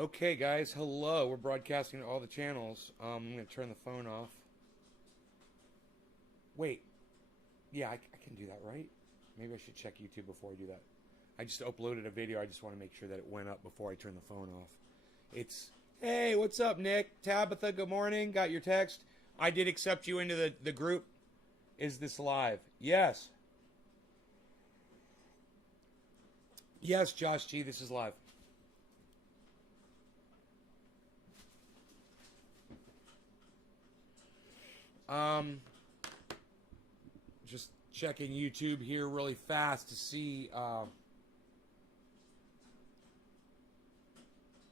Okay, guys, hello. We're broadcasting to all the channels. I'm going to turn the phone off. Wait. Yeah, I can do that, right? Maybe I should check YouTube before I do that. I just uploaded a video. I just want to make sure that it went up before I turn the phone off. It's, hey, what's up, Nick? Tabitha, good morning. Got your text. I did accept you into the group. Is this live? Yes. Yes, Josh G, this is live. Just checking YouTube here really fast to see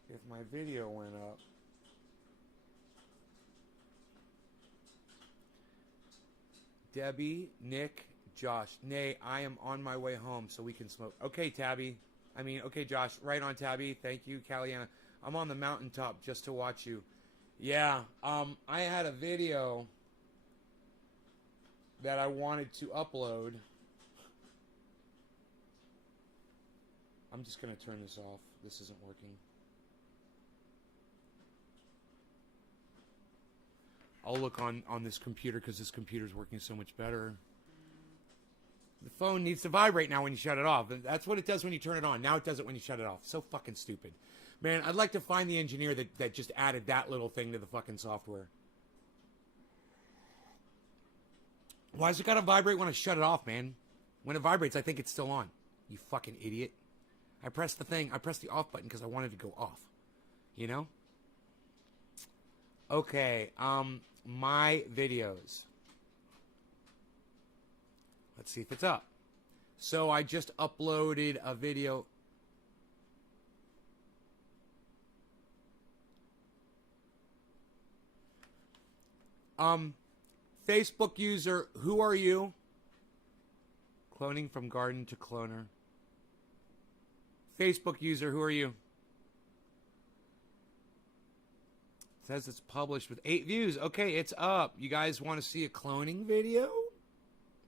if my video went up. Debbie, Nick, Josh. Nay, I am on my way home so we can smoke. Okay, okay, Josh. Right on, Tabby. Thank you, Caliana. I'm on the mountaintop just to watch you. Yeah, I had a video that I wanted to upload. I'm just going to turn this off. This isn't working. I'll look on this computer because this computer's working so much better. The phone needs to vibrate now when you shut it off. That's what it does when you turn it on. Now it does it when you shut it off. So fucking stupid. Man, I'd like to find the engineer that just added that little thing to the fucking software. Why does it gotta vibrate when I shut it off, man? When it vibrates, I think it's still on. You fucking idiot. I pressed the off button because I wanted to go off. You know? Okay, my videos. Let's see if it's up. So I just uploaded a video. Facebook user, who are you? Cloning from garden to cloner. Facebook user, who are you? It says it's published with 8 views. Okay, it's up. You guys want to see a cloning video?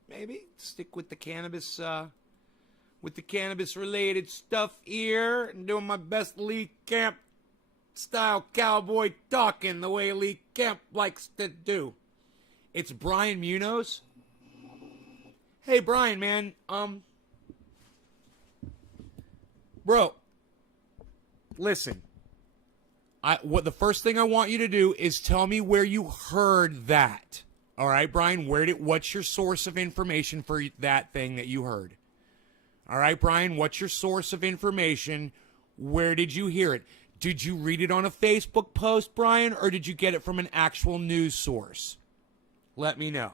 Maybe stick with the cannabis related stuff here. And doing my best Lee Camp style cowboy talking the way Lee Camp likes to do. It's Brian Munoz. Hey, Brian, man. Bro, listen. The first thing I want you to do is tell me where you heard that. All right, Brian, what's your source of information for that thing that you heard? All right, Brian, what's your source of information? Where did you hear it? Did you read it on a Facebook post, Brian, or did you get it from an actual news source? Let me know.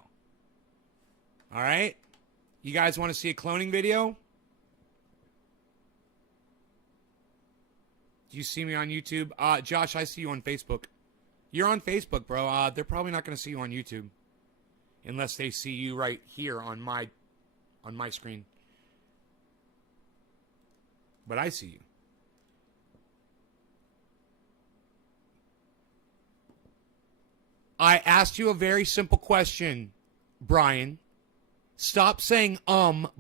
All right? You guys want to see a cloning video? Do you see me on YouTube? Josh, I see you on Facebook. You're on Facebook, bro. They're probably not going to see you on YouTube. Unless they see you right here on my screen. But I see you. I asked you a very simple question, Brian. Stop saying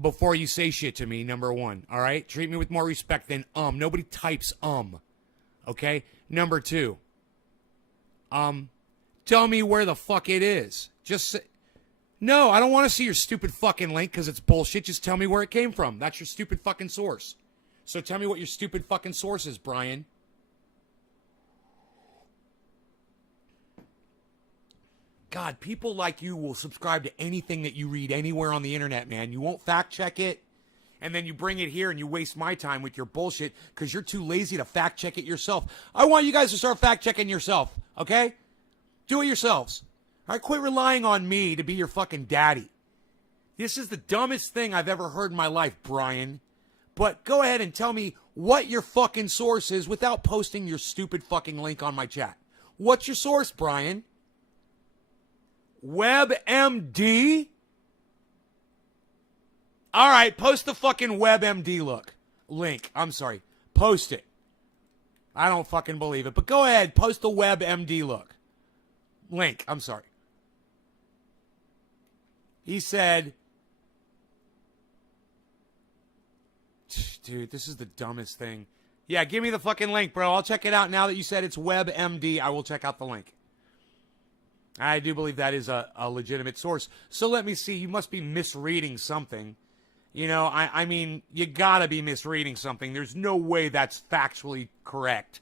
before you say shit to me, number one. All right? Treat me with more respect than Nobody types Okay? Number two. Tell me where the fuck it is. Just say... No, I don't want to see your stupid fucking link because it's bullshit. Just tell me where it came from. That's your stupid fucking source. So tell me what your stupid fucking source is, Brian. God, people like you will subscribe to anything that you read anywhere on the internet, man. You won't fact check it, and then you bring it here and you waste my time with your bullshit because you're too lazy to fact check it yourself. I want you guys to start fact checking yourself, okay? Do it yourselves. All right, quit relying on me to be your fucking daddy. This is the dumbest thing I've ever heard in my life, Brian. But go ahead and tell me what your fucking source is without posting your stupid fucking link on my chat. What's your source, Brian? WebMD? All right, post the fucking WebMD link. I'm sorry. Post it. I don't fucking believe it. But go ahead, post the WebMD link. I'm sorry. He said, dude, this is the dumbest thing. Yeah, give me the fucking link, bro. I'll check it out now that you said it's WebMD. I will check out the link. I do believe that is a legitimate source. So let me see. You must be misreading something. You know, I mean, you gotta be misreading something. There's no way that's factually correct.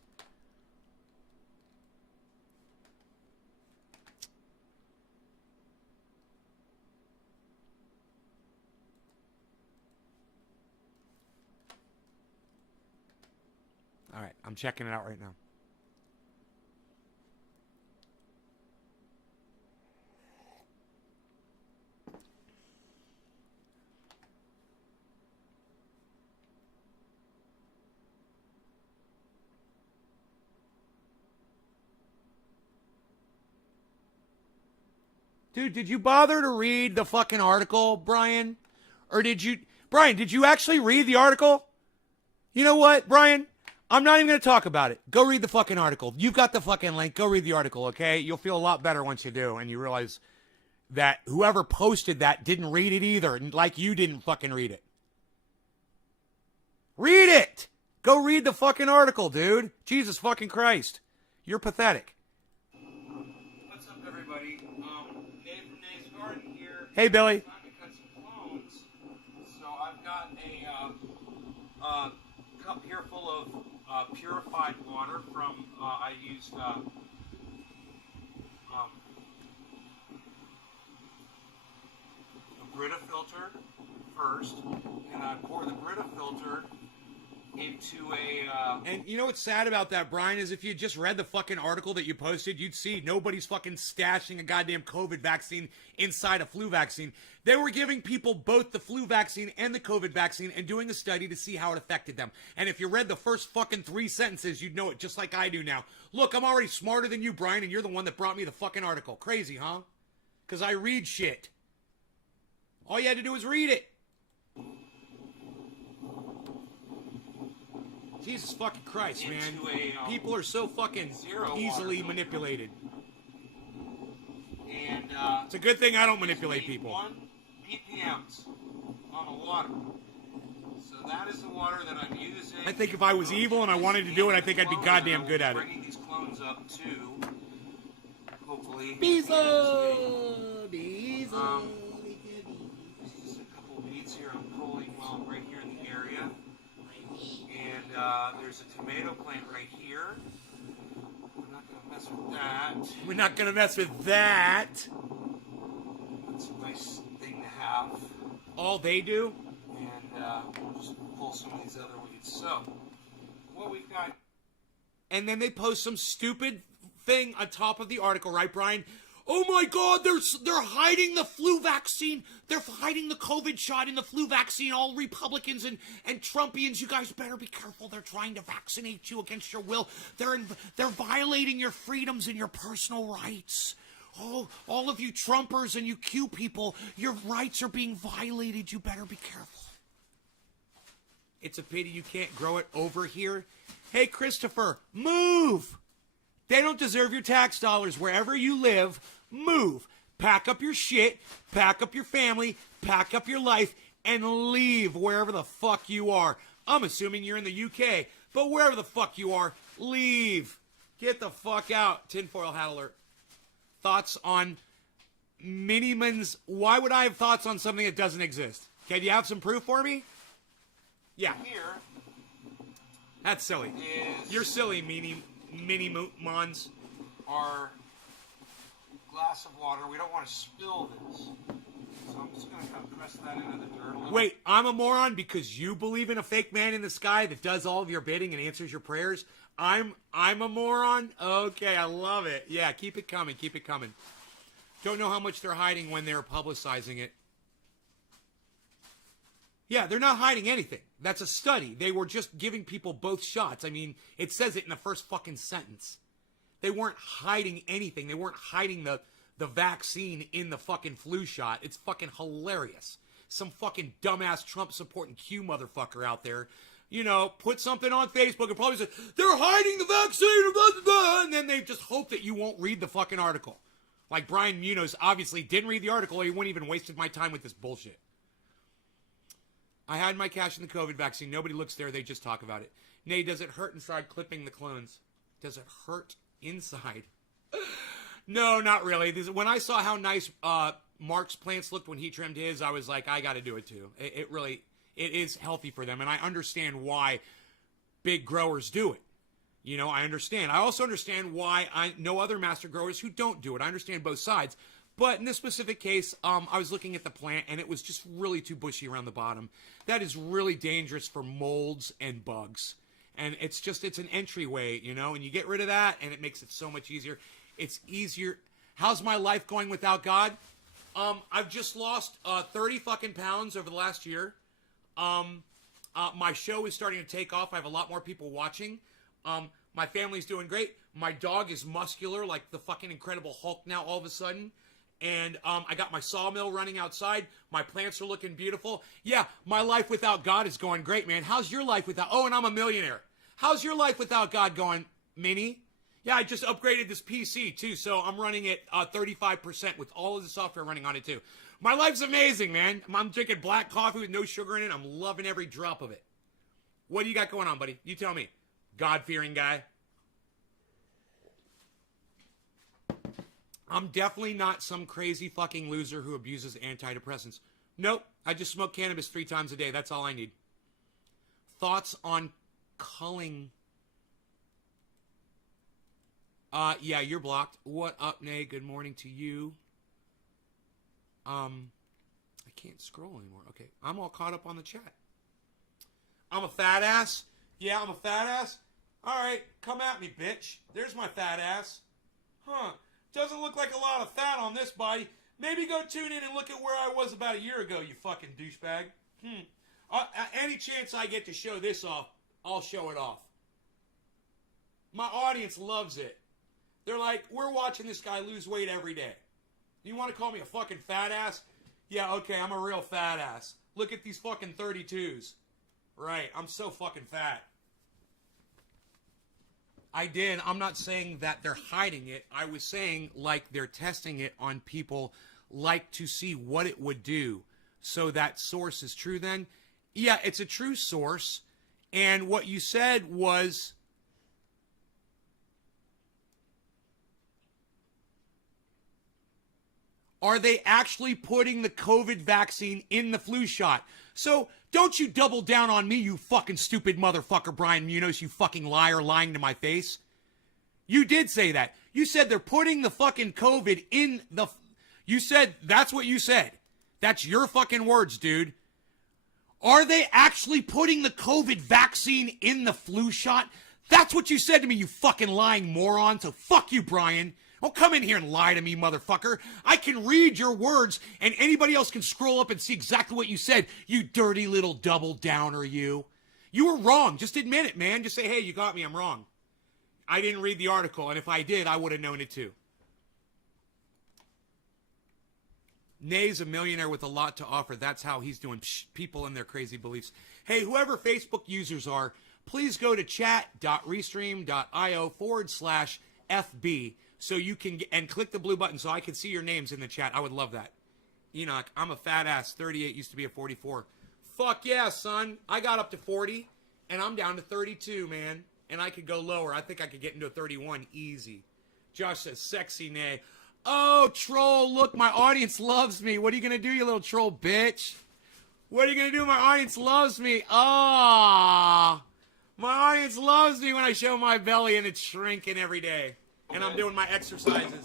All right, I'm checking it out right now. Dude, did you bother to read the fucking article, Brian? Or did you... Brian, did you actually read the article? You know what, Brian? I'm not even going to talk about it. Go read the fucking article. You've got the fucking link. Go read the article, okay? You'll feel a lot better once you do, and you realize that whoever posted that didn't read it either, like you didn't fucking read it. Read it! Go read the fucking article, dude. Jesus fucking Christ. You're pathetic. What's up, everybody? Dave from Dave's Garden here. Hey, Billy. Time to cut some clones. So I've got a cup here full of purified water from, I used a Brita filter first, and I pour the Brita filter into a... And you know what's sad about that, Brian, is if you just read the fucking article that you posted, you'd see nobody's fucking stashing a goddamn COVID vaccine inside a flu vaccine. They were giving people both the flu vaccine and the COVID vaccine and doing a study to see how it affected them. And if you read the first fucking 3 sentences, you'd know it just like I do now. Look, I'm already smarter than you, Brian, and you're the one that brought me the fucking article. Crazy, huh? Because I read shit. All you had to do was read it. Jesus fucking Christ, man. People are so fucking easily manipulated. And it's a good thing I don't manipulate people. 1 ppms on the water. So that is the water that I'm using. I think if I was evil and I wanted to do it, I think I'd be goddamn good at it. Bringing these clones up to hopefully. Bezo! Just a couple of beads here. I'm pulling right here in the area. And there's a tomato plant right here. We're not going to mess with that. We're not going to mess with that. That's a nice thing to have. All they do? And we'll just pull some of these other weeds. So, what we've got... And then they post some stupid thing on top of the article, right, Brian? Oh my God, they're hiding the flu vaccine. They're hiding the COVID shot in the flu vaccine. All Republicans and Trumpians, you guys better be careful. They're trying to vaccinate you against your will. They're violating your freedoms and your personal rights. Oh, all of you Trumpers and you Q people, your rights are being violated. You better be careful. It's a pity you can't grow it over here. Hey, Christopher, move. They don't deserve your tax dollars. Wherever you live, move. Pack up your shit, pack up your family, pack up your life, and leave wherever the fuck you are. I'm assuming you're in the UK, but wherever the fuck you are, leave. Get the fuck out. Tinfoil hat alert. Thoughts on Miniman's... Why would I have thoughts on something that doesn't exist? Can you have some proof for me? Yeah. Here... That's silly. You're silly, Mini-Mons. Our glass of water. We don't want to spill this. So I'm just going to kind of press that into the dirt. Wait, I'm a moron because you believe in a fake man in the sky that does all of your bidding and answers your prayers? I'm a moron? Okay, I love it. Yeah, keep it coming. Keep it coming. Don't know how much they're hiding when they're publicizing it. Yeah, they're not hiding anything. That's a study. They were just giving people both shots. I mean, it says it in the first fucking sentence. They weren't hiding anything. They weren't hiding the vaccine in the fucking flu shot. It's fucking hilarious. Some fucking dumbass Trump supporting Q motherfucker out there, you know, put something on Facebook and probably say, they're hiding the vaccine, blah, blah, blah, and then they just hope that you won't read the fucking article. Like Brian Munoz obviously didn't read the article or he wouldn't even wasted my time with this bullshit. I had my cash in the COVID vaccine. Nobody looks there. They just talk about it. Nay, does it hurt inside clipping the clones? Does it hurt inside? No, not really. When I saw how nice Mark's plants looked when he trimmed his, I was like, I got to do it too. It is healthy for them. And I understand why big growers do it. You know, I understand. I also understand why I know other master growers who don't do it. I understand both sides. But in this specific case, I was looking at the plant, and it was just really too bushy around the bottom. That is really dangerous for molds and bugs. And it's an entryway, you know, and you get rid of that, and it makes it so much easier. It's easier. How's my life going without God? I've just lost 30 fucking pounds over the last year. My show is starting to take off. I have a lot more people watching. My family's doing great. My dog is muscular, like the fucking Incredible Hulk now all of a sudden. And I got my sawmill running outside. My plants are looking beautiful. Yeah, my life without God is going great, man. How's your life without... Oh, and I'm a millionaire. How's your life without God going, Minnie? Yeah, I just upgraded this PC, too, so I'm running it 35% with all of the software running on it, too. My life's amazing, man. I'm drinking black coffee with no sugar in it. I'm loving every drop of it. What do you got going on, buddy? You tell me. God-fearing guy. I'm definitely not some crazy fucking loser who abuses antidepressants. Nope. I just smoke cannabis 3 times a day. That's all I need. Thoughts on culling... yeah, you're blocked. What up, Nay? Good morning to you. I can't scroll anymore. Okay, I'm all caught up on the chat. I'm a fat ass? Yeah, I'm a fat ass? Alright, come at me, bitch. There's my fat ass. Huh. Doesn't look like a lot of fat on this body. Maybe go tune in and look at where I was about a year ago, you fucking douchebag. Any chance I get to show this off, I'll show it off. My audience loves it. They're like, we're watching this guy lose weight every day. You want to call me a fucking fat ass? Yeah, okay, I'm a real fat ass. Look at these fucking 32s. Right, I'm so fucking fat. I did. I'm not saying that they're hiding it. I was saying like they're testing it on people like to see what it would do. So that source is true then? Yeah, it's a true source. And what you said was... Are they actually putting the COVID vaccine in the flu shot? So don't you double down on me, you fucking stupid motherfucker, Brian Munoz, you fucking liar lying to my face. You did say that. You said they're putting the fucking COVID in the... You said, that's what you said. That's your fucking words, dude. Are they actually putting the COVID vaccine in the flu shot? That's what you said to me, you fucking lying moron. So fuck you, Brian. Don't come in here and lie to me, motherfucker. I can read your words, and anybody else can scroll up and see exactly what you said, you dirty little double downer, you. You were wrong. Just admit it, man. Just say, hey, you got me. I'm wrong. I didn't read the article, and if I did, I would have known it too. Nay's a millionaire with a lot to offer. That's how he's doing. People and their crazy beliefs. Hey, whoever Facebook users are, please go to chat.restream.io/FB. So you can, and click the blue button so I can see your names in the chat. I would love that. Enoch, I'm a fat ass. 38 used to be a 44. Fuck yeah, son. I got up to 40, and I'm down to 32, man. And I could go lower. I think I could get into a 31 easy. Josh says, sexy Nay. Oh, troll, look, my audience loves me. What are you going to do, you little troll bitch? What are you going to do? My audience loves me. Ah, my audience loves me when I show my belly and it's shrinking every day. And I'm doing my exercises. Put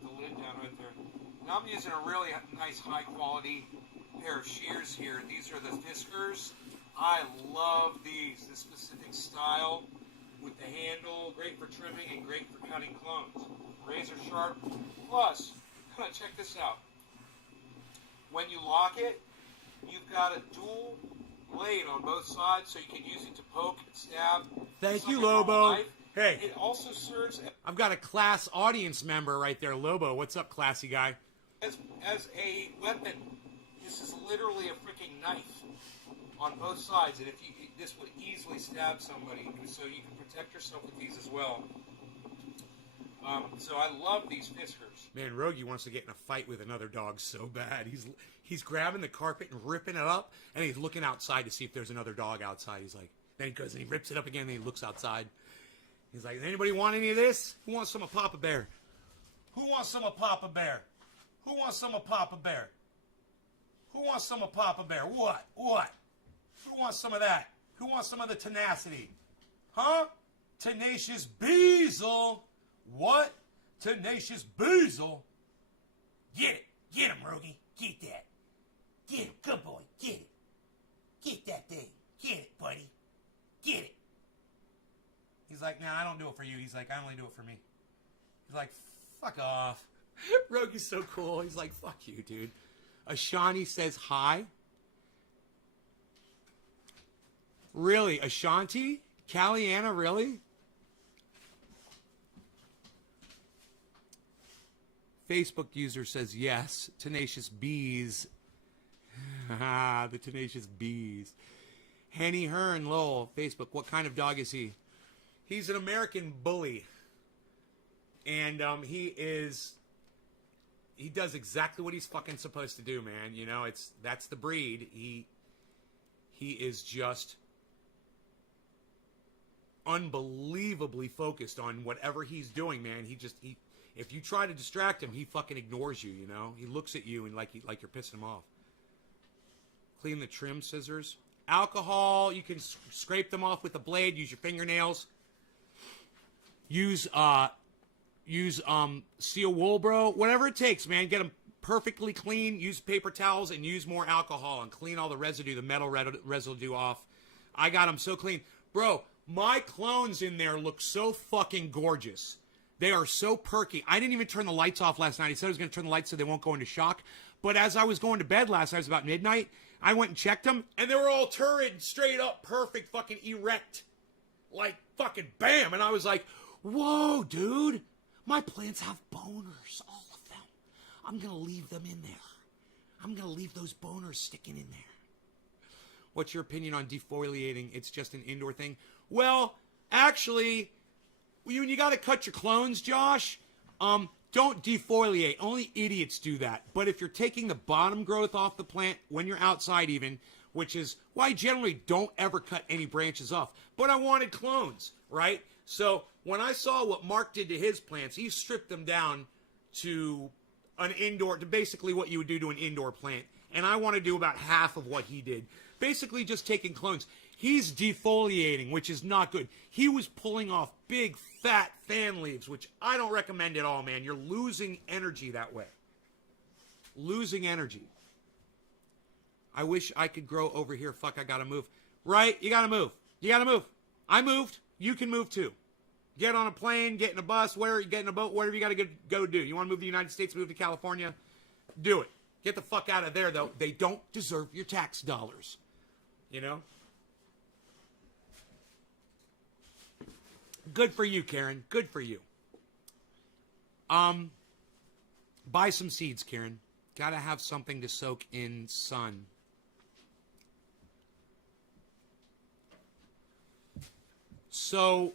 the lid down right there. Now I'm using a really nice high quality pair of shears here. These are the Fiskars. I love these. This specific style with the handle, great for trimming and great for cutting clones. Razor sharp. Plus, check this out. When you lock it, you've got a dual blade on both sides, so you can use it to poke and stab. Thank you, Lobo. Hey, it also serves... I've got a class audience member right there, Lobo. What's up, classy guy? As a weapon. This is literally a freaking knife on both sides, and this would easily stab somebody, so you can protect yourself with these as well. So I love these Fiskars. Man, Rogie wants to get in a fight with another dog so bad. He's grabbing the carpet and ripping it up, and he's looking outside to see if there's another dog outside. He's like, then he goes and he rips it up again, and he looks outside. He's like, anybody want any of this? Who wants some of Papa Bear? Who wants some of Papa Bear? Who wants some of Papa Bear? Who wants some of Papa Bear? What? What? Who wants some of that? Who wants some of the tenacity? Huh? Tenacious Beazle. What? Tenacious Beazle. Get it. Get him, Rogie. Get that. Get him. Good boy. Get it. Get that thing. Get it, buddy. Get it. He's like, nah, I don't do it for you. He's like, I only do it for me. He's like, fuck off. Rogie's so cool. He's like, fuck you, dude. Ashani says hi. Really? Ashanti? Caliana, really? Facebook user says yes. Tenacious Bees. The Tenacious Bees. Henny Hearn Lowell, Facebook. What kind of dog is he? He's an American bully. And he does exactly what he's fucking supposed to do, man. You know, that's the breed. He is just unbelievably focused on whatever he's doing, man. If you try to distract him, he fucking ignores you, you know? He looks at you and like you're pissing him off. Clean the trim scissors. Alcohol, you can scrape them off with a blade, use your fingernails. Use Seal Wool, bro. Whatever it takes, man. Get them perfectly clean. Use paper towels and use more alcohol and clean all the residue, the metal residue off. I got them so clean. Bro, my clones in there look so fucking gorgeous. They are so perky. I didn't even turn the lights off last night. He said I was going to turn the lights so they won't go into shock. But as I was going to bed last night, it was about midnight, I went and checked them, and they were all turret, straight up, perfect, fucking erect. Like, fucking bam. And I was like, whoa, dude. My plants have boners, all of them. I'm going to leave them in there. I'm going to leave those boners sticking in there. What's your opinion on defoliating? It's just an indoor thing. Well, actually, when you got to cut your clones, Josh, don't defoliate. Only idiots do that. But if you're taking the bottom growth off the plant when you're outside even, which is why I generally don't ever cut any branches off. But I wanted clones, right? So when I saw what Mark did to his plants, he stripped them down to an indoor, to basically what you would do to an indoor plant. And I want to do about half of what he did. Basically just taking clones. He's defoliating, which is not good. He was pulling off big, fat fan leaves, which I don't recommend at all, man. You're losing energy that way. Losing energy. I wish I could grow over here. Fuck, I gotta move. Right? You gotta move. You gotta move. I moved. You can move too. Get on a plane, get in a bus, where you get in a boat, whatever you gotta go do. You wanna move to the United States, move to California? Do it. Get the fuck out of there, though. They don't deserve your tax dollars. You know? Good for you, Karen. Good for you. Buy some seeds, Karen. Gotta have something to soak in sun. So,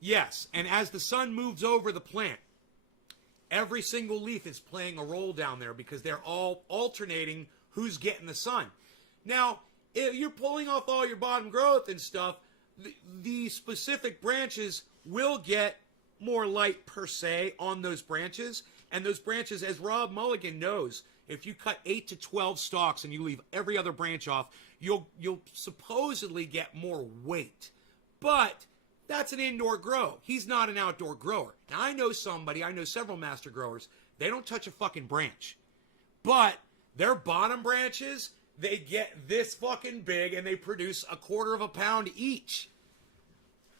yes. And as the sun moves over the plant, every single leaf is playing a role down there because they're all alternating who's getting the sun. Now, if you're pulling off all your bottom growth and stuff, the specific branches will get more light per se on those branches. And those branches, as Rob Mulligan knows, if you cut 8 to 12 stalks and you leave every other branch off, you'll supposedly get more weight. But that's an indoor grow. He's not an outdoor grower. Now, I know several master growers, they don't touch a fucking branch. But their bottom branches, they get this fucking big and they produce 1/4 pound each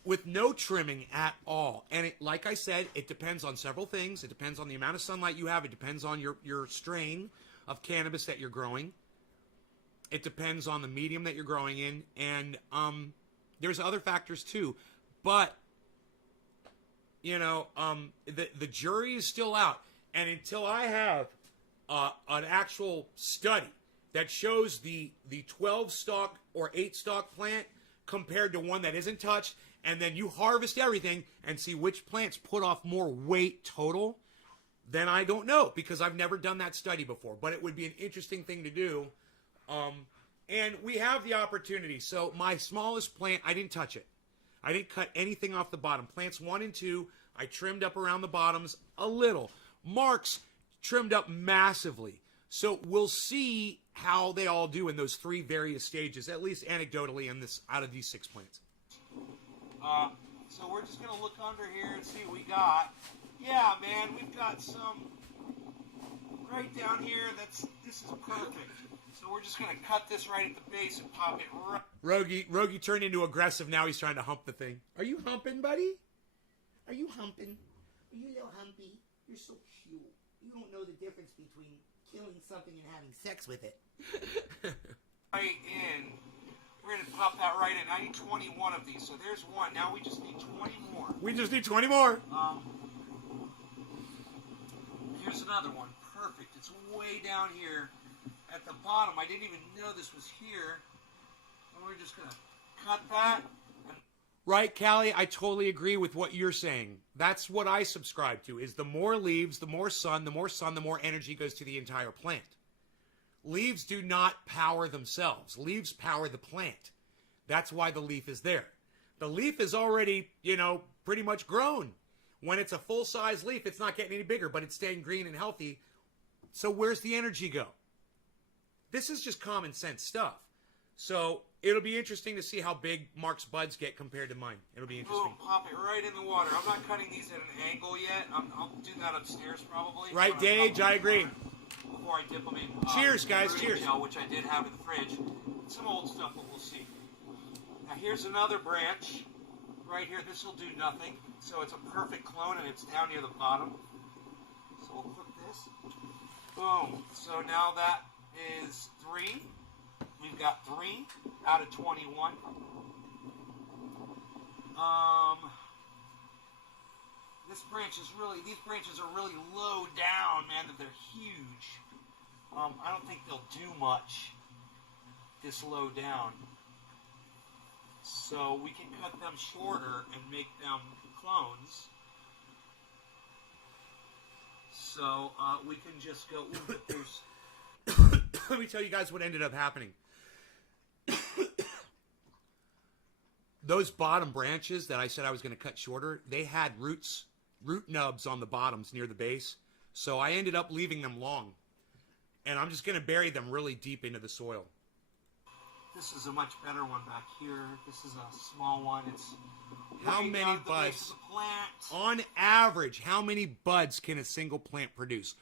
with no trimming at all. And like I said, it depends on several things. It depends on the amount of sunlight you have. It depends on your strain of cannabis that you're growing. It depends on the medium that you're growing in. And there's other factors too. But, you know, the jury is still out. And until I have an actual study that shows the 12 stalk or 8 stalk plant compared to one that isn't touched, and then you harvest everything and see which plants put off more weight total, then I don't know, because I've never done that study before. But it would be an interesting thing to do. And we have the opportunity. So my smallest plant, I didn't touch it. I didn't cut anything off the bottom. Plants 1 and 2, I trimmed up around the bottoms a little. Mark's trimmed up massively. So we'll see how they all do in those 3 various stages, at least anecdotally, in this out of these 6 plants. So we're just going to look under here and see what we got. Yeah, man, we've got some right down here. This is perfect. So we're just going to cut this right at the base and pop it right. Rogie turned into aggressive. Now he's trying to hump the thing. Are you humping, buddy? Are you humping? Are you little humpy? You're so cute. You don't know the difference between killing something and having sex with it. Right in. We're going to pop that right in. I need 21 of these. So there's one. Now we just need 20 more. We just need 20 more. Here's another one. Perfect. It's way down here at the bottom. I didn't even know this was here. And we're just going to cut that. Right, Callie? I totally agree with what you're saying. That's what I subscribe to, is the more leaves, the more sun, the more energy goes to the entire plant. Leaves do not power themselves. Leaves power the plant. That's why the leaf is there. The leaf is already, pretty much grown. When it's a full-size leaf, it's not getting any bigger, but it's staying green and healthy. So where's the energy go? This is just common sense stuff. So it'll be interesting to see how big Mark's buds get compared to mine. It'll be interesting. Boom, pop it right in the water. I'm not cutting these at an angle yet. I'll do that upstairs probably. Right, Dage, I agree. Before I dip them in. Cheers, guys, cheers. Gel, which I did have in the fridge. Some old stuff, but we'll see. Now here's another branch. Right here, this will do nothing. So it's a perfect clone, and it's down near the bottom. So we'll put this. Boom. So now that is 3. We've got 3 out of 21. These branches are really low down, man, that they're huge. I don't think they'll do much this low down. So we can cut them shorter and make them clones. So we can just go, ooh, but there's... Let me tell you guys what ended up happening. Those bottom branches that I said I was going to cut shorter, they had root nubs on the bottoms near the base. So I ended up leaving them long. And I'm just going to bury them really deep into the soil. This is a much better one back here. This is a small one. It's how way many down at the base buds? of the plant. On average, how many buds can a single plant produce?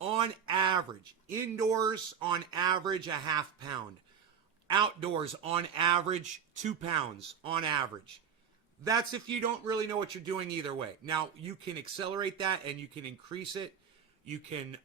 On average, indoors, on average, a half pound. Outdoors, on average, 2 pounds, on average. That's if you don't really know what you're doing either way. Now, you can accelerate that and you can increase it. You can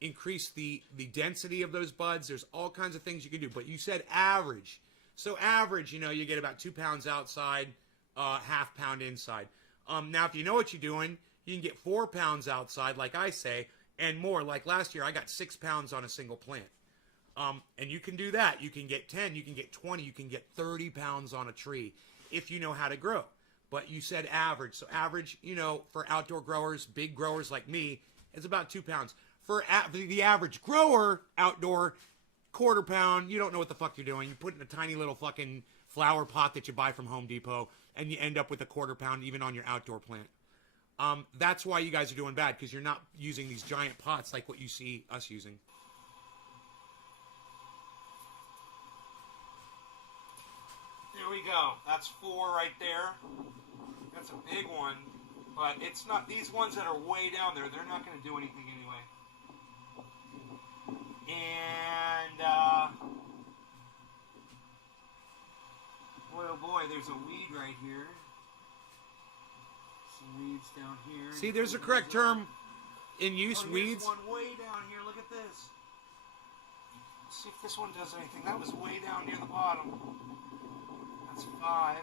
increase the density of those buds. There's all kinds of things you can do. But you said average. So average, you get about 2 pounds outside, half pound inside. Now, if you know what you're doing, you can get 4 pounds outside, like I say, and more. Like last year, I got 6 pounds on a single plant. And you can do that. You can get 10, you can get 20, you can get 30 pounds on a tree if you know how to grow. But you said average. So average, for outdoor growers, big growers like me, is about 2 pounds. For the average grower, outdoor, 1/4 pound, you don't know what the fuck you're doing. You put it in a tiny little fucking flower pot that you buy from Home Depot, and you end up with a 1/4 pound even on your outdoor plant. That's why you guys are doing bad, because you're not using these giant pots like what you see us using. There we go. That's 4 right there. That's a big one. But it's not, these ones that are way down there, they're not going to do anything anyway. And, boy, oh boy, there's a weed right here. Some weeds down here. See, there's a correct term in use, here's weeds. One way down here. Look at this. Let's see if this one does anything. That was way down near the bottom. That's 5.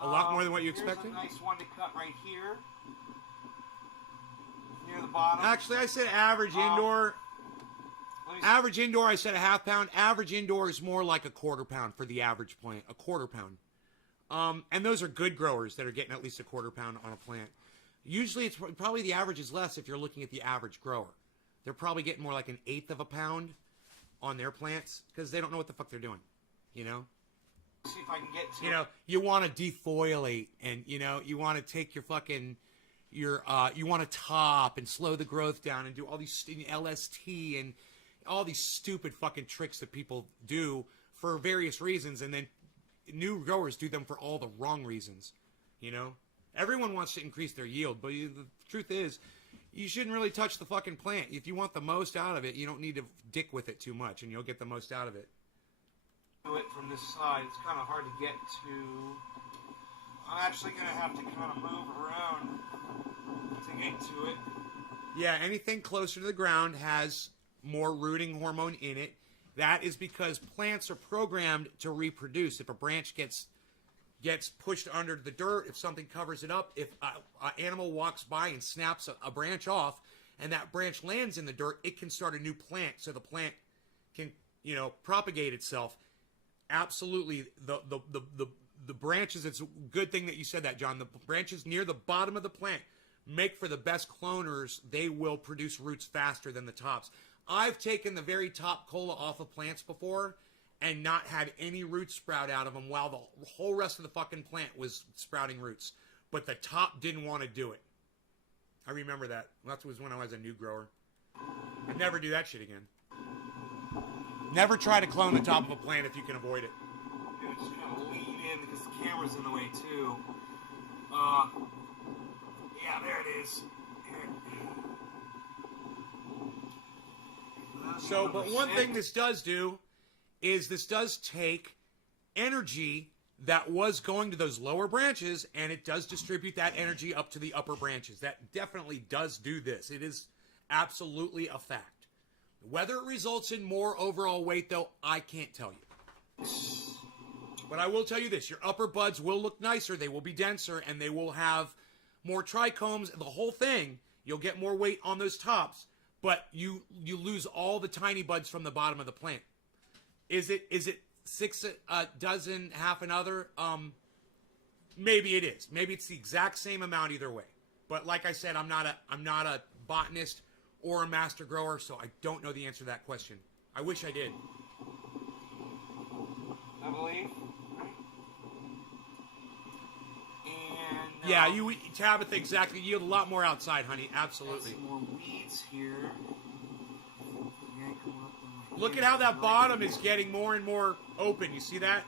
A lot more than what you expected? Here's a nice one to cut right here. Near the bottom. Actually, I said average indoor. Average indoor, I said a half pound. Average indoor is more like a quarter pound for the average plant. A quarter pound. And those are good growers that are getting at least a quarter pound on a plant. Usually it's probably the average is less if you're looking at the average grower. They're probably getting more like an eighth of a pound on their plants because they don't know what the fuck they're doing, you know? See if I can get to You know, you want to defoliate and, you know, you want to take your fucking, you want to top and slow the growth down and do all these LST and all these stupid fucking tricks that people do for various reasons. And then new growers do them for all the wrong reasons, you know? Everyone wants to increase their yield, but the truth is, you shouldn't really touch the fucking plant. If you want the most out of it, you don't need to dick with it too much, and you'll get the most out of it. it from this side. It's kind of hard to get to. I'm actually going to have to kind of move around to get to it. Yeah, anything closer to the ground has more rooting hormone in it. That is because plants are programmed to reproduce. If a branch gets pushed under the dirt, if something covers it up, if an animal walks by and snaps a branch off and that branch lands in the dirt, it can start a new plant so the plant can, you know, propagate itself. Absolutely. The branches, it's a good thing that you said that, John. The branches near the bottom of the plant make for the best cloners. They will produce roots faster than the tops. I've taken the very top cola off of plants before and not had any roots sprout out of them while the whole rest of the fucking plant was sprouting roots. But the top didn't want to do it. I remember that. That was when I was a new grower. I'd never do that shit again. Never try to clone the top of a plant if you can avoid it. Yeah, just kind of lean in because the camera's in the way too. Yeah, there it is. So, but one thing this does do is this does take energy that was going to those lower branches, and it does distribute that energy up to the upper branches. That definitely does do this. It is absolutely a fact. Whether it results in more overall weight, though, I can't tell you. But I will tell you this. Your upper buds will look nicer. They will be denser, and they will have more trichomes. The whole thing, you'll get more weight on those tops, but you lose all the tiny buds from the bottom of the plant. Is it 6 a dozen, half another? Maybe it is. Maybe it's the exact same amount either way. But like I said, I'm not a botanist or a master grower, so I don't know the answer to that question. I wish I did. I believe. And Yeah, you Tabitha, exactly. You yield a lot more outside, honey. Absolutely. some more weeds here. Look at how that bottom is getting more and more open. You see that?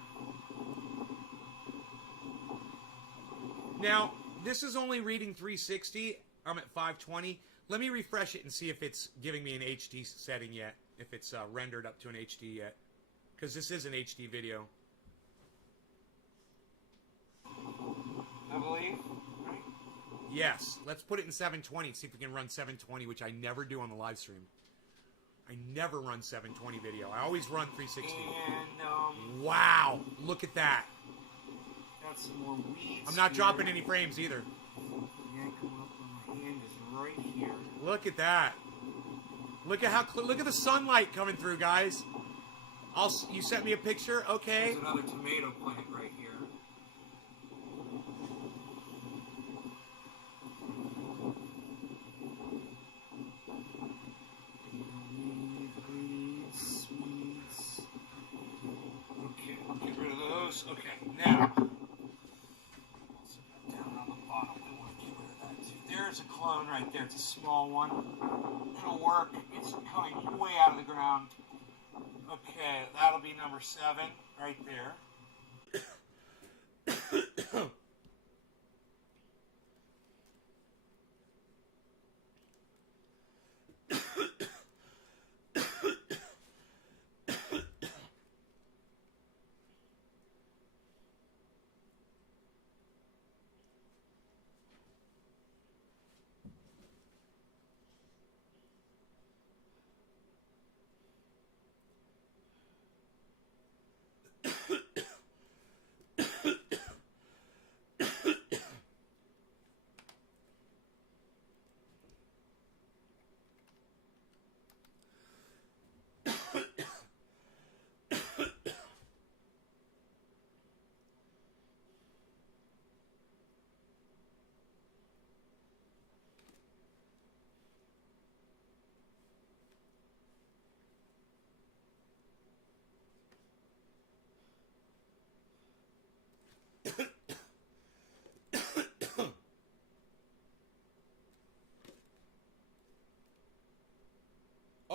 Now, this is only reading 360. I'm at 520. Let me refresh it and see if it's giving me an HD setting yet. If it's rendered up to an HD yet. Because this is an HD video. I believe. Yes. Let's put it in 720 and see if we can run 720, which I never do on the live stream. I never run 720 video. I always run 360. And Wow. Look at that. got some more weeds. I'm not here. dropping any frames either. Yank them up, and my hand is right here. Look at that. Look at the sunlight coming through, guys. You sent me a picture, okay? There's another tomato plant right here. Weeds. Okay, get rid of those. Okay, now. Also got down on the bottom. I want to get rid of that too. There's a clone right there. It's a small one. It'll work. It's coming way out of the ground. Okay, that'll be number 7 right there.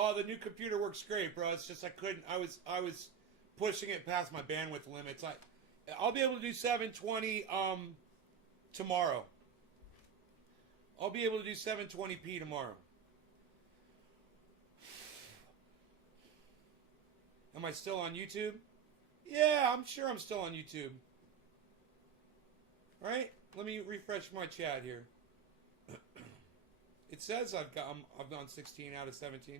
Oh, the new computer works great, bro. It's just I was pushing it past my bandwidth limits. I'll be able to do 720 tomorrow. I'll be able to do 720p tomorrow. Am I still on YouTube? Yeah, I'm sure I'm still on YouTube. All right, let me refresh my chat here. It says I've gone 16 out of 17.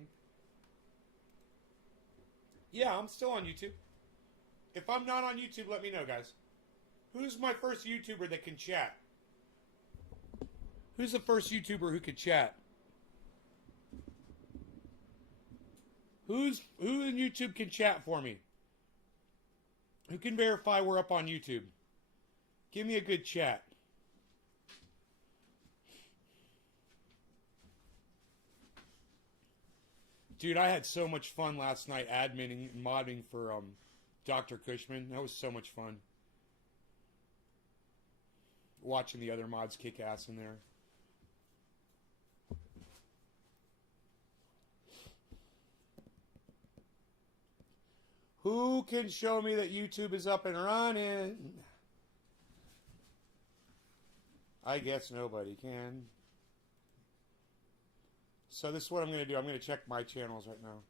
Yeah, I'm still on YouTube. If I'm not on YouTube, let me know, guys. Who's my first YouTuber that can chat? Who's the first YouTuber who could chat? Who in YouTube can chat for me? Who can verify we're up on YouTube? Give me a good chat. Dude, I had so much fun last night adminning and modding for Dr. Cushman. That was so much fun. Watching the other mods kick ass in there. Who can show me that YouTube is up and running? I guess nobody can. So this is what I'm going to do. I'm going to check my channels right now.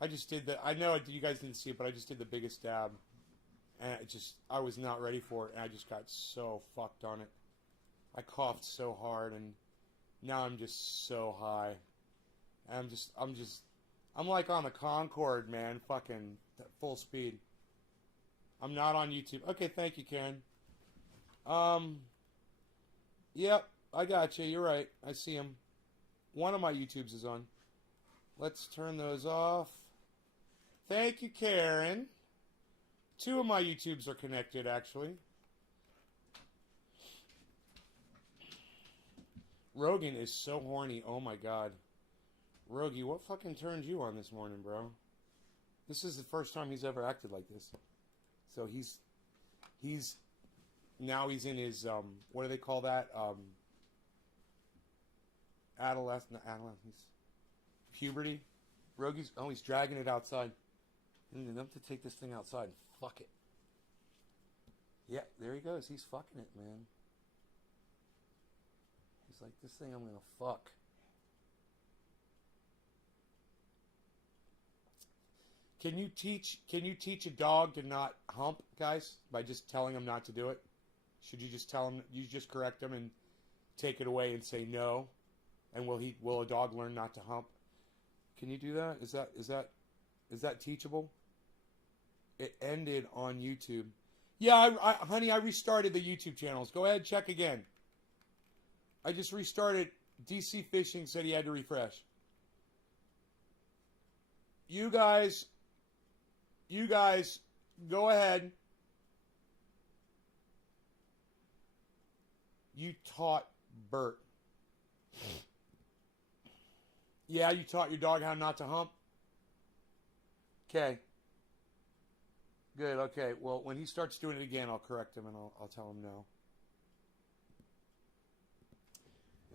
I just did the... I know you guys didn't see it, but I just did the biggest dab. And I was not ready for it, and I just got so fucked on it. I coughed so hard, and now I'm just so high. And I'm like on the Concorde, man, fucking full speed. I'm not on YouTube. Okay, thank you, Karen. Yep, I got you. You're right. I see him. One of my YouTubes is on. Let's turn those off. Thank you, Karen. Two of my YouTubes are connected, actually. Rogan is so horny. Oh, my God. Rogie, what fucking turned you on this morning, bro? This is the first time he's ever acted like this. So now he's in his, what do they call that? Adolescence, puberty. Rogie's, he's dragging it outside. I need enough to take this thing outside. Fuck it. Yeah, there he goes. He's fucking it, man. He's like, this thing I'm gonna fuck. Can you teach a dog to not hump, guys, by just telling him not to do it? Should you just tell him, you just correct him and take it away and say no? And will a dog learn not to hump? Can you do that? Is that teachable? It ended on YouTube. Yeah, honey, I restarted the YouTube channels. Go ahead, check again. I just restarted. DC Fishing said he had to refresh. You guys, go ahead. You taught Bert. Yeah, you taught your dog how not to hump? Okay. Good, okay. Well, when he starts doing it again, I'll correct him and I'll tell him no.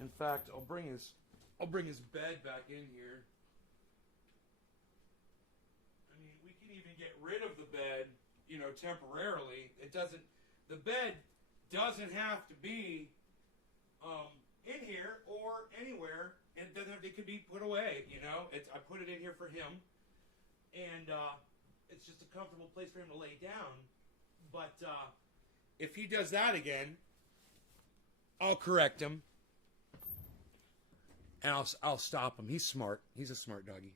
In fact, I'll bring his bed back in here. I mean, we can even get rid of the bed, temporarily. The bed doesn't have to be in here or anywhere. It could be put away, I put it in here for him, and it's just a comfortable place for him to lay down. But if he does that again, I'll correct him, and I'll stop him. He's smart. He's a smart doggy.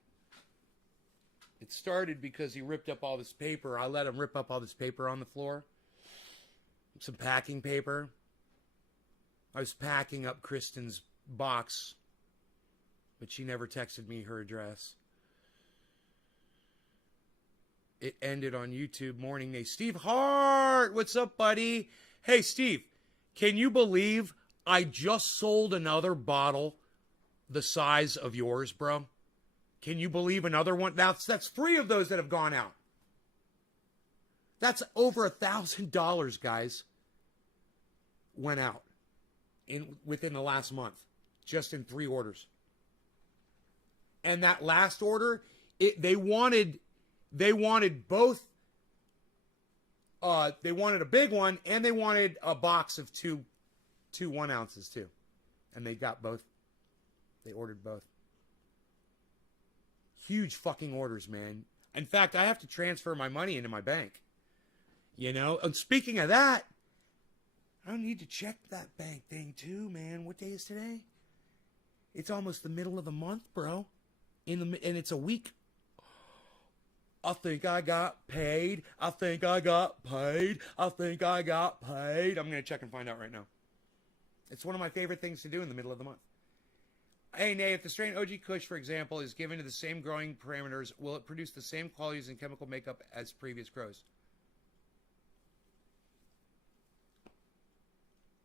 It started because he ripped up all this paper. I let him rip up all this paper on the floor, some packing paper. I was packing up Kristen's box, but she never texted me her address. It ended on YouTube Morning Day. Steve Hart, what's up, buddy? Hey, Steve, can you believe I just sold another bottle the size of yours, bro? Can you believe another one? That's 3 of those that have gone out. That's over $1,000, guys, went out within the last month, just in 3 orders. And that last order, they wanted both. They wanted a big one, and they wanted a box of two 1 ounces too, and they got both. They ordered both. Huge fucking orders, man. In fact, I have to transfer my money into my bank. You know. And speaking of that, I need to check that bank thing too, man. What day is today? It's almost the middle of the month, bro. And it's a week. I think I got paid. I think I got paid. I think I got paid. I'm going to check and find out right now. It's one of my favorite things to do in the middle of the month. Hey, Nay, if the strain OG Kush, for example, is given to the same growing parameters, will it produce the same qualities and chemical makeup as previous grows?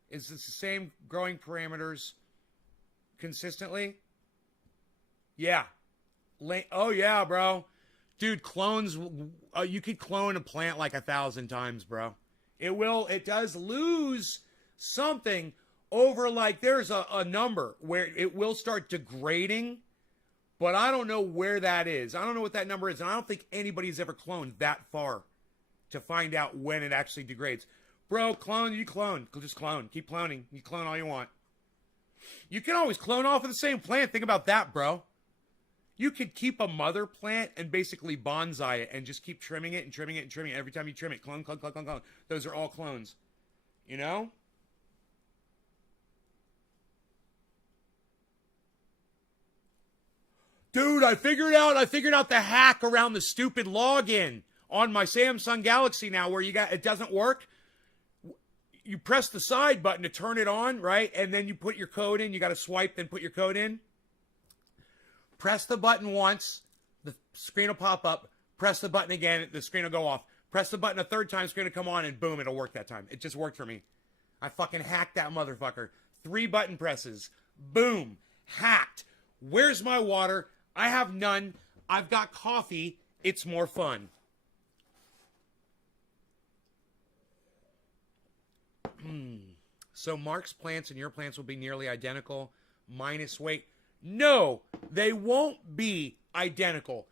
Is this the same growing parameters consistently? Yeah. Oh, yeah, bro. Dude, clones, you could clone a plant like 1,000 times, bro. It does lose something over, like, there's a number where it will start degrading, but I don't know where that is. I don't know what that number is, and I don't think anybody's ever cloned that far to find out when it actually degrades. Bro, you clone. Just clone. Keep cloning. You clone all you want. You can always clone off of the same plant. Think about that, bro. You could keep a mother plant and basically bonsai it and just keep trimming it and trimming it and trimming it. Every time you trim it, clone, clone, clone, clone, clone. Those are all clones. You know? Dude, I figured out the hack around the stupid login on my Samsung Galaxy now where it doesn't work. You press the side button to turn it on, right? And then you put your code in. You got to swipe, then put your code in. Press the button once, the screen will pop up. Press the button again, the screen will go off. Press the button a third time, screen will come on, and boom, it'll work that time. It just worked for me. I fucking hacked that motherfucker. 3 button presses. Boom. Hacked. Where's my water? I have none. I've got coffee. It's more fun. So Mark's plants and your plants will be nearly identical, minus weight. No, they won't be identical.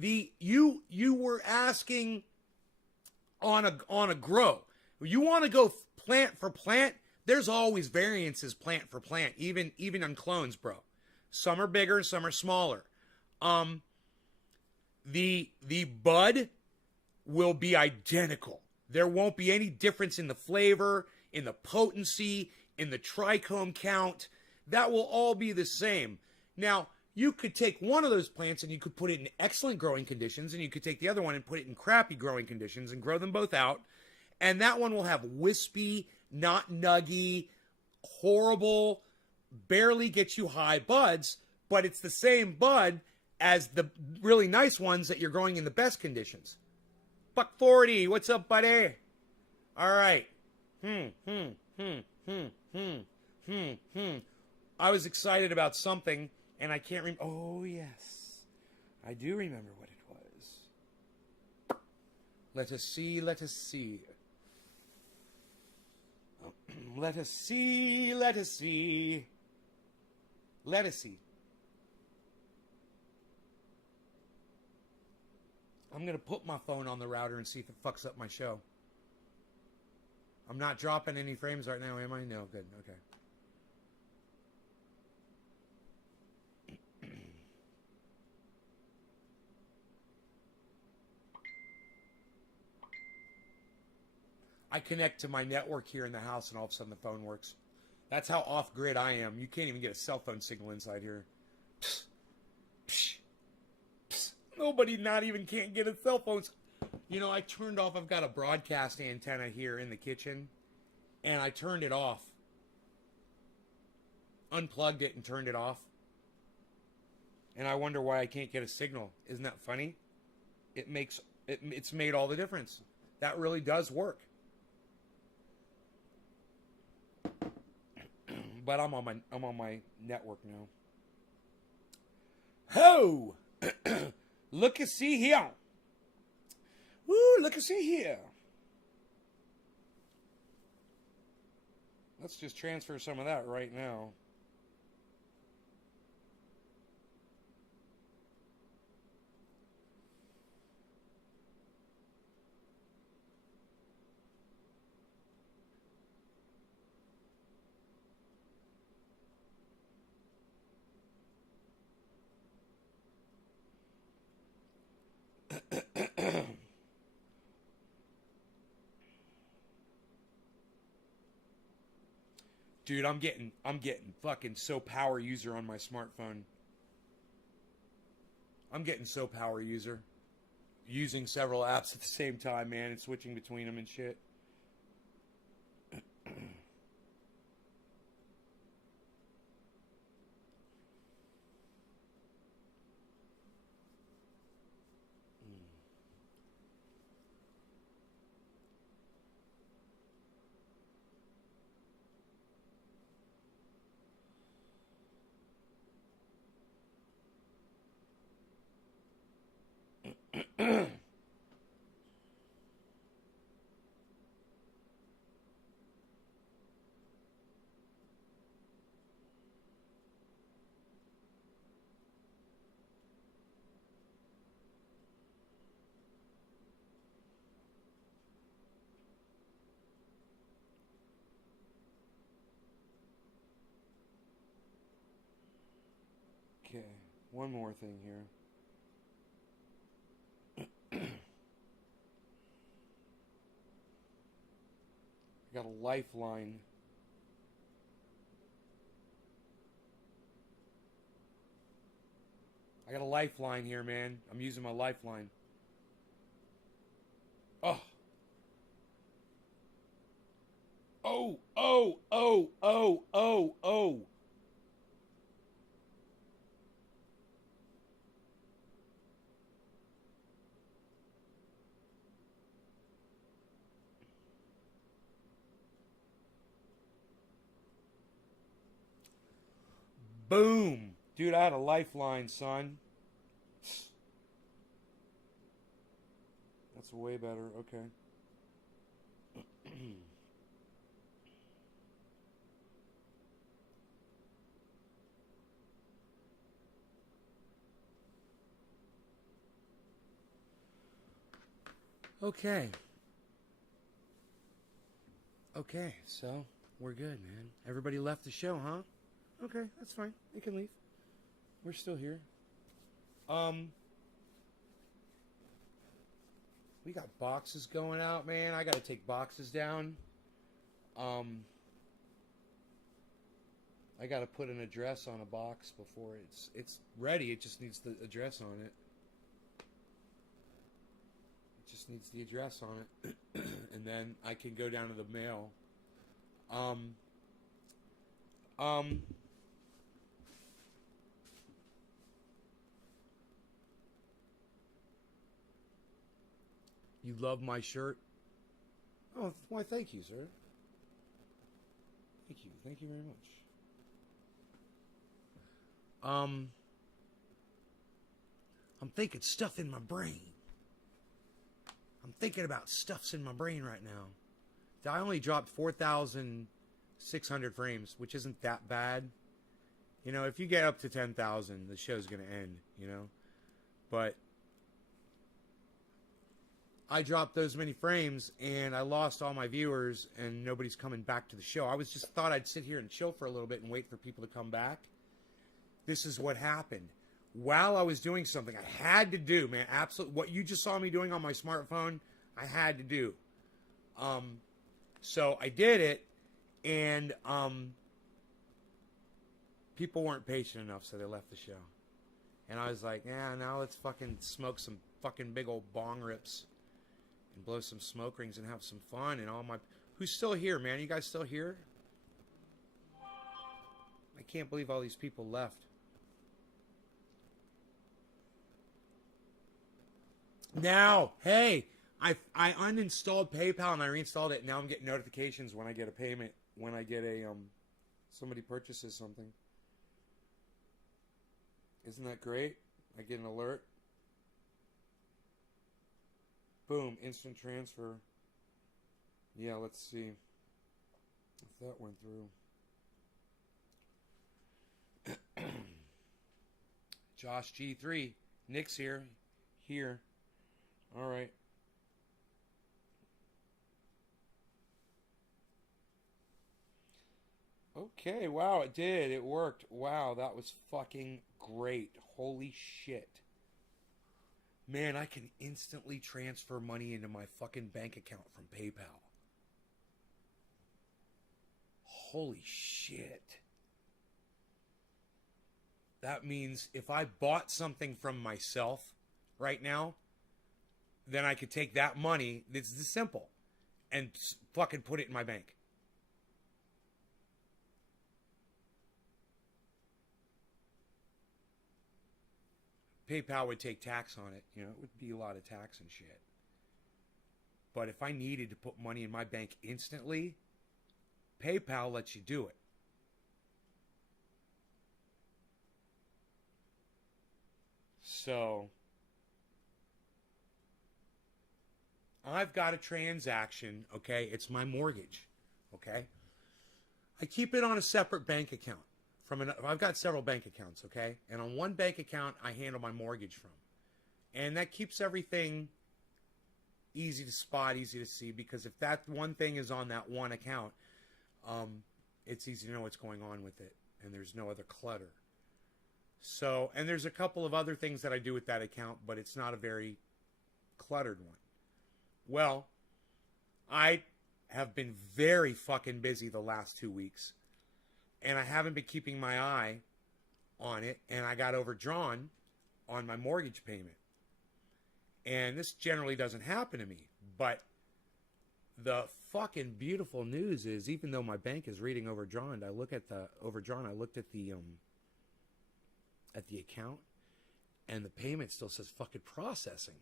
You were asking on a grow. You want to go plant for plant? There's always variances plant for plant, even on clones, bro. Some are bigger, some are smaller. The bud will be identical. There won't be any difference in the flavor, in the potency, in the trichome count. That will all be the same. Now, you could take one of those plants and you could put it in excellent growing conditions, and you could take the other one and put it in crappy growing conditions and grow them both out. And that one will have wispy, not nuggy, horrible, barely get you high buds, but it's the same bud as the really nice ones that you're growing in the best conditions. Buck40, what's up, buddy? All right. I was excited about something, and I can't remember. Oh, yes. I do remember what it was. Let us see, let us see. Let us see, let us see. Let us see. I'm going to put my phone on the router and see if it fucks up my show. I'm not dropping any frames right now, am I? No, good, okay. I connect to my network here in the house and all of a sudden the phone works. That's how off-grid I am. You can't even get a cell phone signal inside here. Psst. Psst. Psst. Nobody not even can't get a cell phone. You know, I turned off, I've got a broadcast antenna here in the kitchen, and I turned it off. Unplugged it and turned it off. And I wonder why I can't get a signal. Isn't that funny? It's made all the difference. That really does work. But I'm on my network now. Ho! Look and see here. Woo, look and see here. Let's just transfer some of that right now. Dude, I'm getting fucking so power user on my smartphone. I'm getting so power user. Using several apps at the same time, man, and switching between them and shit. Okay, one more thing here. I got a lifeline. I got a lifeline here, man. I'm using my lifeline. Oh. Oh, oh, oh, oh, oh, oh. Boom. Dude, I had a lifeline, son. That's way better. Okay. Okay. Okay, so we're good, man. Everybody left the show, huh? Okay, that's fine. They can leave. We're still here. We got boxes going out, man. I gotta take boxes down. I gotta put an address on a box before it's ready. It just needs the address on it. It just needs the address on it, and then I can go down to the mail. You love my shirt? Oh, why, thank you, sir. Thank you. Thank you very much. I'm thinking stuff in my brain. I'm thinking about stuffs in my brain right now. I only dropped 4,600 frames, which isn't that bad. You know, if you get up to 10,000, the show's going to end, you know. But I dropped those many frames, and I lost all my viewers, and nobody's coming back to the show. I was just thought I'd sit here and chill for a little bit and wait for people to come back. This is what happened. While I was doing something I had to do, man, absolutely, what you just saw me doing on my smartphone, I had to do. So I did it, and people weren't patient enough, so they left the show. And I was like, yeah, now let's fucking smoke some fucking big old bong rips and blow some smoke rings and have some fun. And all my... Who's still here, man? You guys still here? I can't believe all these people left. Now, hey, I uninstalled PayPal and I reinstalled it. Now I'm getting notifications when I get a payment, when I get a somebody purchases something. Isn't that great? I get an alert. Boom, instant transfer. Yeah, let's see if that went through. Josh G3, Nick's here. All right. Okay, wow, it did. It worked. Wow, that was fucking great. Holy shit. Man, I can instantly transfer money into my fucking bank account from PayPal. Holy shit. That means if I bought something from myself right now, then I could take that money, this is simple, and fucking put it in my bank. PayPal would take tax on it. You know, it would be a lot of tax and shit. But if I needed to put money in my bank instantly, PayPal lets you do it. So, I've got a transaction, okay? It's my mortgage, okay? I keep it on a separate bank account. I've got several bank accounts, okay? And on one bank account, I handle my mortgage from. And that keeps everything easy to spot, easy to see, because if that one thing is on that one account, it's easy to know what's going on with it, and there's no other clutter. So, and there's a couple of other things that I do with that account, but it's not a very cluttered one. Well, I have been very fucking busy the last 2 weeks, and I haven't been keeping my eye on it, and I got overdrawn on my mortgage payment. And this generally doesn't happen to me, but the fucking beautiful news is, even though my bank is reading overdrawn, I looked at the account, and the payment still says fucking processing.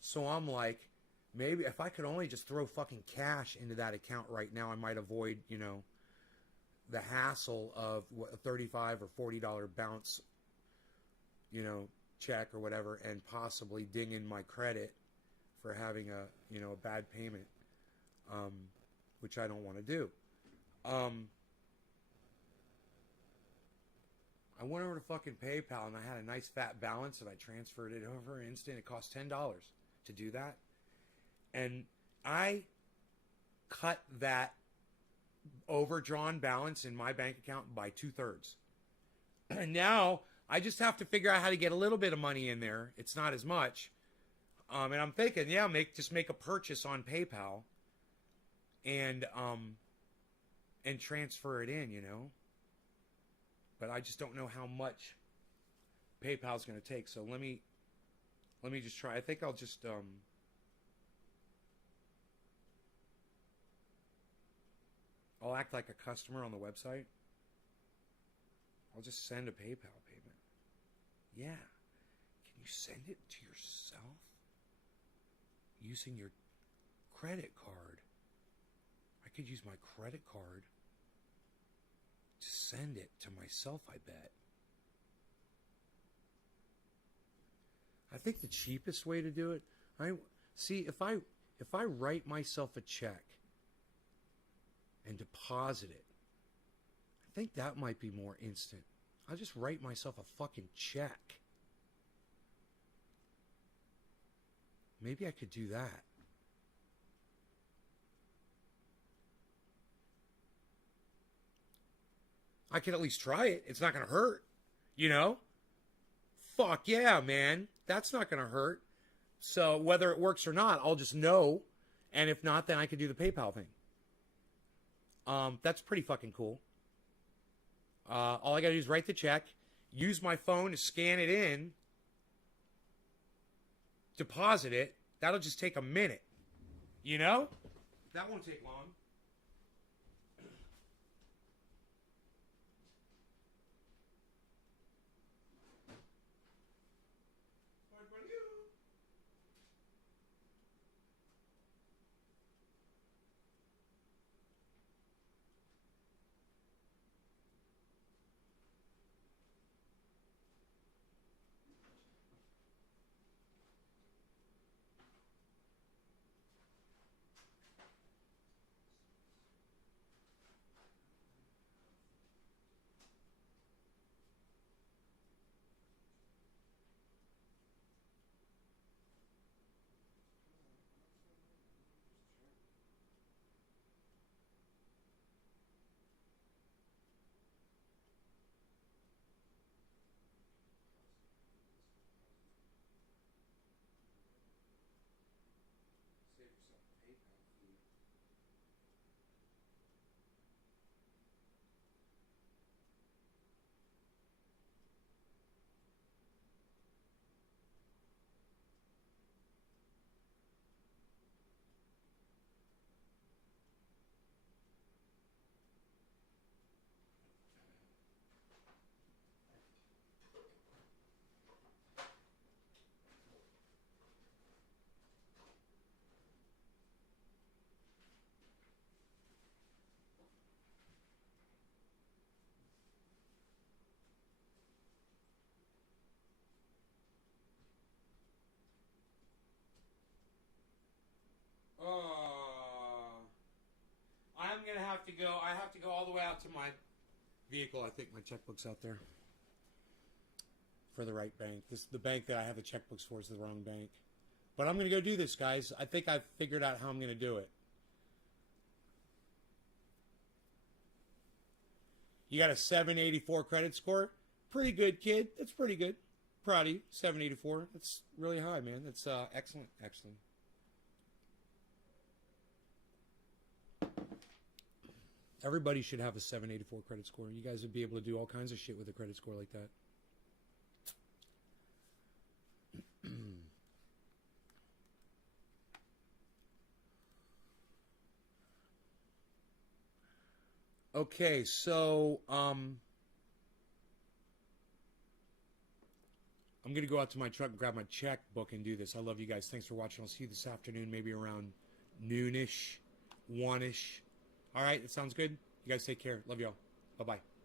So I'm like, maybe if I could only just throw fucking cash into that account right now, I might avoid, you know, the hassle of a $35 or $40 bounce, you know, check or whatever, and possibly ding in my credit for having a bad payment, which I don't want to do. I went over to fucking PayPal, and I had a nice fat balance, and I transferred it over instant. It cost $10 to do that. And I cut that overdrawn balance in my bank account by 2/3. And now I just have to figure out how to get a little bit of money in there. It's not as much. And I'm thinking, yeah, make a purchase on PayPal and transfer it in, you know. But I just don't know how much PayPal's going to take. So let me just try. I think I'll just I'll act like a customer on the website. I'll just send a PayPal payment. Yeah. Can you send it to yourself using your credit card? I could use my credit card to send it to myself, I bet. I think the cheapest way to do it, if I write myself a check and deposit it, I think that might be more instant. I'll just write myself a fucking check. Maybe I could do that. I could at least try it. It's not going to hurt, you know? Fuck yeah, man. That's not going to hurt. So whether it works or not, I'll just know. And if not, then I could do the PayPal thing. That's pretty fucking cool. All I got to do is write the check, use my phone to scan it in, deposit it. That'll just take a minute. You know? That won't take long. have to go. I have to go all the way out to my vehicle. I think my checkbook's out there for the right bank. The bank that I have the checkbooks for is the wrong bank. But I'm going to go do this, guys. I think I've figured out how I'm going to do it. You got a 784 credit score? Pretty good, kid. That's pretty good. Proud of you. 784. That's really high, man. That's excellent. Excellent. Everybody should have a 784 credit score. You guys would be able to do all kinds of shit with a credit score like that. Okay, so I'm going to go out to my truck and grab my checkbook and do this. I love you guys. Thanks for watching. I'll see you this afternoon, maybe around noonish, 1ish. All right, it sounds good. You guys take care. Love y'all. Bye-bye.